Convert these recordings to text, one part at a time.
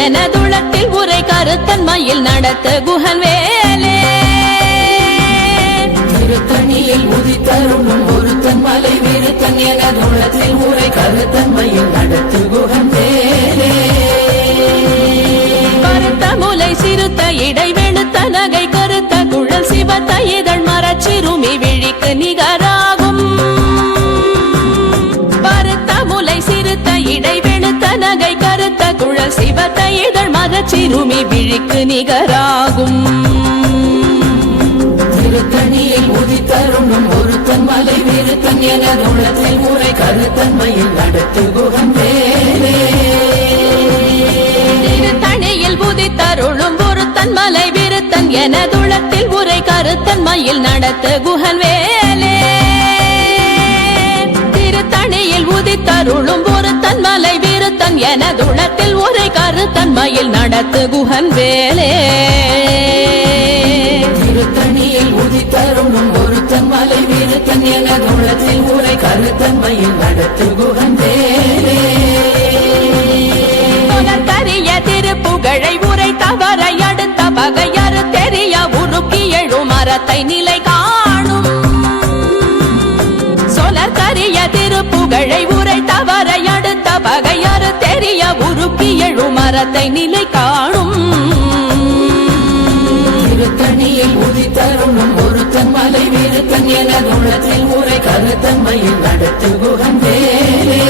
எனதுளத்தில் உரை கருத்தன்மையில் நடத்த குகன் வேலே திருத்தணியில் உதித்தருளும் ஒருத்தன் மலை விருத்தன் எனதுளத்தில் உரை கருத்தன்மையில் நடத்து குகன் வேலே கருத்த முலை சிறுத்த இடை வெளுத்த நகை கருத்த குழல் சிவத்த இதழ் மரச்சிறுமி விழிக்கு நிகராகும் பருத்த முலை சிறுத்த இடை வெளுத்த நகை கருத்த குழல் சிவத்த இதழ் மரச்சிறுமி விழிக்கு நிகராகும் திருத்தணியில் உதித்தருளும் ஒருத்தன் மலை விருத்தன் எனதுளத்தில் உரை கருத்தன்மையில் நடத்து குகன் வேலே திருத்தணியில் உதித்தருளும் ஒருத்தன் மலை விருத்தன் எனதுளத்தில் உரை கருத்தன்மையில் நடத்த குகன் வேலே திருத்தணியில் உதித்தருளும் ஒருத்தன் மலை விருத்தன் எனதுளத்தில் உரை கருத்தன்மையில் நடத்து குகன் வேலே திருத்தணியில் உதித்தருளும் ஒருத்தன் மலை விருத்தன் எனதுளத்தில் உரை கருத்தன்மையில் நடத்து குகன் வேலே புலர்கரிய திருப்புகழை உரை தவறை அடுத்த பகையறு தெரிய உருக்கி எழும் மரத்தை நிலை காணும் சொலர்கரிய திருப்புகழை உரை தவறை அடுத்த பகையறு தெரிய உருக்கி எழும் மரத்தை நிலை காணும் திருத்தணியில் உதித்தருளும் ஒருத்தன் மலை விருத்தன் எனதுளத்தில் உரை கருத்தன்மையில் நடத்து குகன் வேலே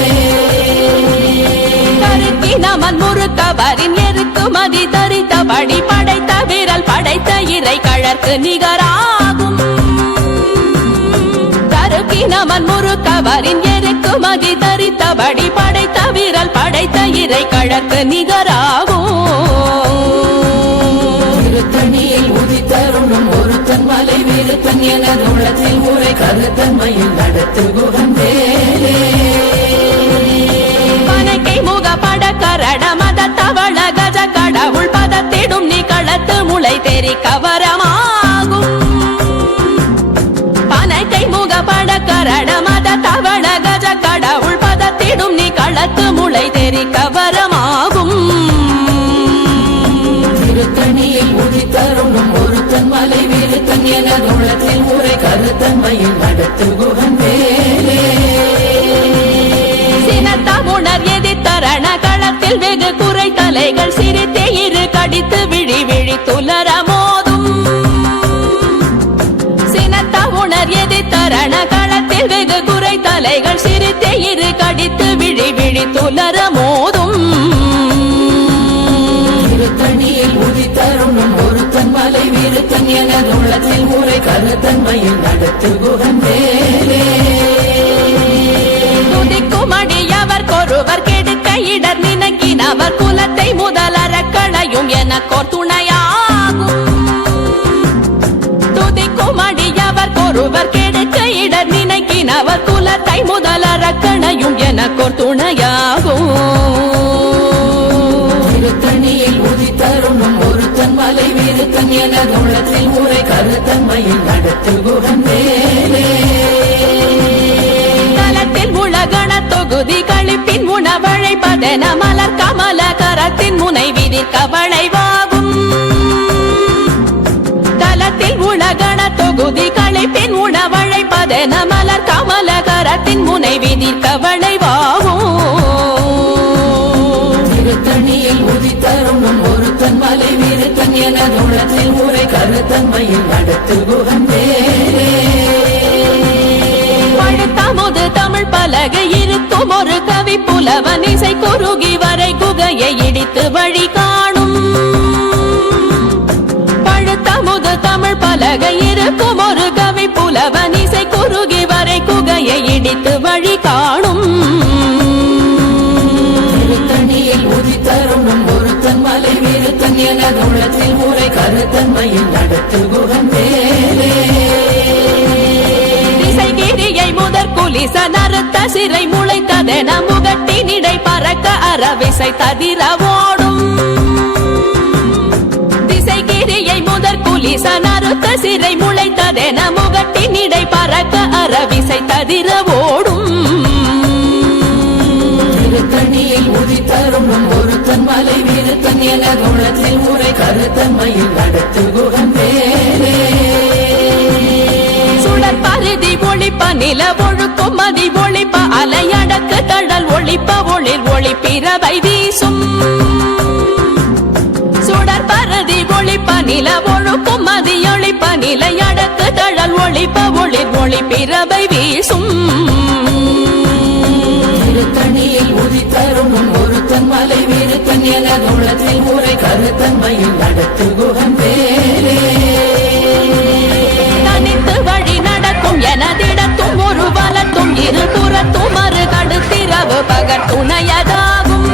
கருக்கி நமன் முறுக்கவரின் எருக்கு மதி தரித்தபடி படைத்த விரல் படைத்த இறை கழற்கு நிகராகும் கருக்கி நமன் முறுக்கவரின் எருக்கு மதி தரித்தபடி படைத்த விரல் படைத்த இறை கழற்கு நிகராகும் திருத்தணியில் உதித்தருளும் ஒருத்தன் மலை விருத்தன் எனதுளத்தில் உரை கருத்தன்மையில் நடத்து குகன் வேலே பனைக்கை முக பட கரட மத தவள கஜ கடவுள் பதத்திடும் நீ களத்து முளை தெரி கவரமாகும் பனைக்கை முக பட கரட மத தவள கஜ கடவுள் பதத்திடும் நீ களத்து முளை தெரி கவரமாகும் திருத்தணியில் உதித்தருளும் ஒருத்தன் மலை விருத்தன் எனதுளத்தில் உரை கருத்தன்மையில் நடத்து குகன் வேலே சினத்தமுணர் எதிர்த்தரண களத்தில் வெகு குறை தலைகள் சிரித்தே இரு கடித்து விழி விழி துலர மோதும் சினத்தமுணர் எதிர்த்தரண களத்தில் வெகு குறை தலைகள் சிரித்தே இரு கடித்து விழி விழி துலர மோதும் திருத்தணியில் உதித்தருளும் ஒருத்தன் மலை விருத்தன் எனதுளத்தில் உரை கருத்தன்மையில் நடத்து குகன் வேலே துதிக்கும் அடியவர் கொருவர் கெடுக்க இடர் நினைக்கினவர் குலத்தை முதலற களையும் எனக்கோர் துணையாகும் துதிக்கும் அடியவர் கொருவர் கெடுக்க இடர் நினைக்கினவர் குலத்தை முதலற களையும் எனக்கோர் துணையாகும் திருத்தணியில் உதித்தருளும் ஒருத்தன் மலை விருத்தன் எனதுளத்தில் உரை கருத்தன்மையில் நடத்து குகன் வேலே தலத்தில் உலகண தொகுதி கழிப்பின் உணவழைப்பதென மலர் கமல கரத்தின் முனை விதிர் கவளைவாகும் தலத்தில் உலகண தொகுதி கழிப்பின் உணவழைப்பதென மலர் கமல கரத்தின் முனை விதிர் கவளைவாகும் திருத்தணியில் உதித்தருளும் ஒருத்தன் மலை விருத்தன் எனதுளத்தில் உரை கருத்தன்மையில் நடத்து குகன் வேலே பழுத்தமுது தமிழ் பலகை இருக்கும் ஒரு கவி புலவன் இசை குறுகி வரை குகையை இடித்து வழி காணும் பழுத்தமுது தமிழ் பலகை இருக்கும் ஒரு கவி புலவன் இசை குறுகி வரை குகையை இடித்து வழி காணும் திருத்தணியில் உதித்தருளும் ஒருத்தன் மலை விருத்தன் எனதுளத்தில் உரை கருத்தன்மையில் நடத்து குகன் வேலே திசைகிரியை முதற் குலிச நறுத்த சிறை முளைத்ததென முகட்டினிடை பறக்க அறவிசை ததிர ஓடும் திசைகிரியை முதற் குலிச நறுத்த சிறை முளைத்ததென முகட்டினிடை பறக்க அறவிசை ததிர ஓடும் திருத்தணியில் உதித்தருளும் ஒருத்தன் மலை வீரத்தன் என குணத்தில் உரை கருத்தன்மையில் நடத்து குகன் வேலே சுடர் பருதி ஒளிப்ப நில ஒழுக்கும் மதி ஒளிப்ப அலையடக்கு தழல் ஒளிப்ப ஒளிர் ஒளி பிறவை வீசும் சுடர் பருதி ஒளிப்ப நில ஒழுக்கும் மதி ஒளிப்ப நிலையடக்கு தழல் ஒளிப்ப ஒளிர் ஒளி பிறவை வீசும் திருத்தணியில் உதித்தருணும் ஒருத்தன் மலை வீரத்தன் என குணத்தில் உரை கருத்தன்மையில் நடத்து குகன் வேலே தனித்து வழி நடக்கும் எனதிடத்தும் ஒரு வலத்தும் இருபுறத்தும் மறு கடுத்திரவு பகற் துணையதாகும்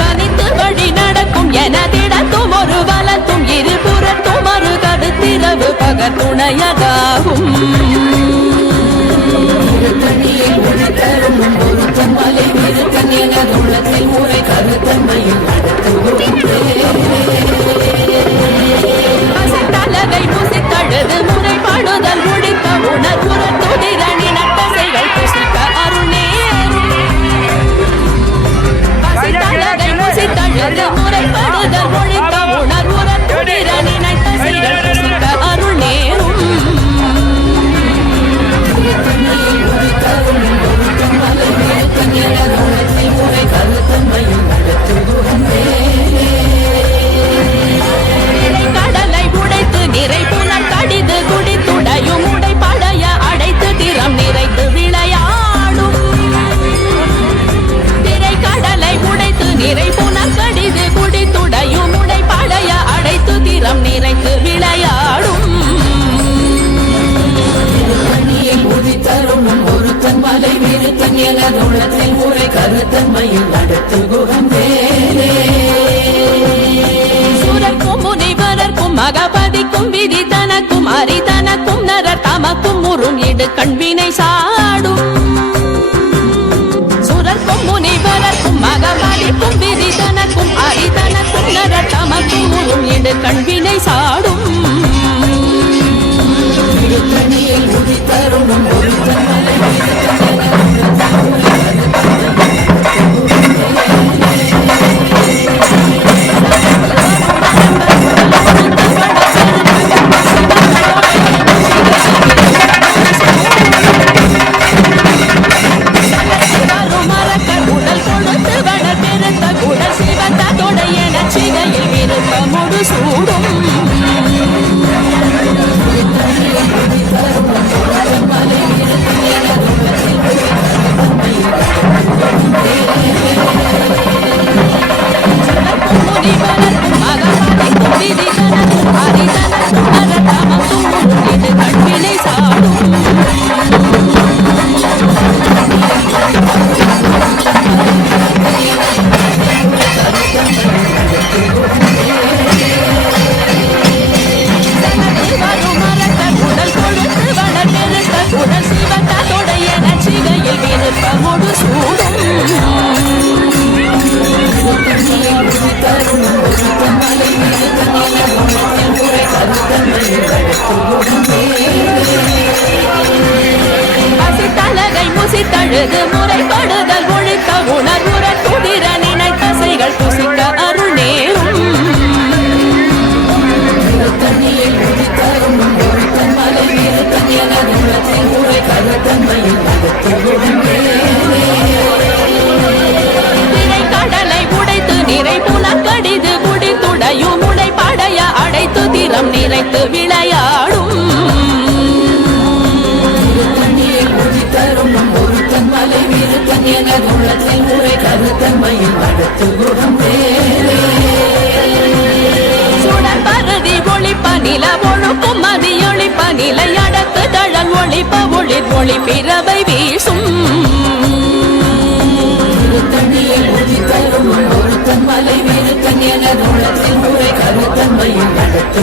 தனித்து வழி நடக்கும் எனதிடத்தும் ஒரு வலத்தும் இருபுறத்தும் மறு கடுத்திரவு பகற் துணையதாகும் திருத்தணியில் உதித்தருணும் ஒருத்தன் மலை வீரத்தன் என குணத்தில் உரை கருத்தன்மையில் நடத்து குகன் அசைத்தலகை புசித்தழுது முறைப்பாடுதல் முடித்த உணர்வுற துடிரணி நட்டசைகள் புசிக்க அருணேரும் அசைத்தலகை புசித்தழுது முறைப்பாடுதல் முடித்த உணர்வுற துடிரணி நட்டசைகள் புசிக்க அருணேரும் திருத்தணியில் உதித்தருணும் ஒருத்தன் மலை வீரத்தன் என குணத்தில் உரை கருத்தன்மையில் நடத்து குகன் வேலே கடலை உடைத்து நிறை புனல் கடிது குடித்துடையும் உடை படைய அடைத்து திறம் நிறைத்து விளையாடும் திரை கடலை உடைத்து நிறை புனல் கடிது குடித்துடையும் உடை படைய அடைத்து திறம் நிறைத்து விளையாடும் திருத்தணியில் உதித்தருணும் ஒருத்தன் மலை வீரத்தன் என குணத்தில் உரை கருத்தன்மையில் நடத்து குகன் வேலே சுரக்கும் முனிவரர்க்கும் மகபதிக்கும் விதி தனக்கும் அரிதனக்கும் நரர் தமக்கும் முறும் இடு கண்வினை சாடும் சுரக்கும் முனிவரர்க்கும் மகபதிக்கும் விதி தனக்கும் அரிதனக்கும் நரர் தமக்கும் முறும் இடு கண்வினை சாடும் திருத்தணியில் உதித்தருணும் ஒருத்தன் மலை வீரத்தன் என குணத்தில் உரை உடல் கொடுத்து வள பெருத்த குடல் சிவத்த தொடைய நச்சிகையில் விருப்பமுடு சூடும் முனிவரர்க்கும் மகபதிக்கும் விதி தனக்கும் அரிதனக்கும் நரர் தமக்கும் முறும் இடு கண்வினை சாடும் உடல் கொடுத்து வளர் பெருத்த குடல் சிவத்த தொடைய நச்சிகையில் விருப்பமுடு சூடும் திருத்தணியில் உதித்தருணும் ஒருத்தன் மலை வீரத்தன் என குணத்தில் உரை கருத்தன்மையில் நடத்து குகன் வேலே அசித்தலகை முசித்தழுது முறைப்படுதல் ஒழித்த உணர்வுற துதிர நினைத்தசைகள் புசிக்க அருள் நேரும் திருத்தணியில் உதித்தருணும் ஒருத்தன் மலை வீரத்தன் என குணத்தில் உரை கருத்தன்மையில் நடத்து குகன் வேலே திரை கடலை உடைத்து நிறை புனக்கடிது குடித்துடையும் உடை படைய அடைத்து திறம் நிறைத்து விளையாடும் திருத்தணியில் உதித்தருணும் ஒருத்தன் மலை வீரத்தன் என குணத்தில் உரை கருத்தன்மையில் நடத்து குகன் வேலே சுடர் பருதி ஒளிப்ப நில ஒழுக்கும் மதி ஒளிப்ப நிலையடக்கு தழல் ஒளிப்ப ஒளிர் ஒளி பிறவை வீசும் திருத்தணியில் உதித்தருணும் ஒருத்தன் மலை வீரத்தன் என குணத்தில் உரை கருத்தன்மையில் நடத்து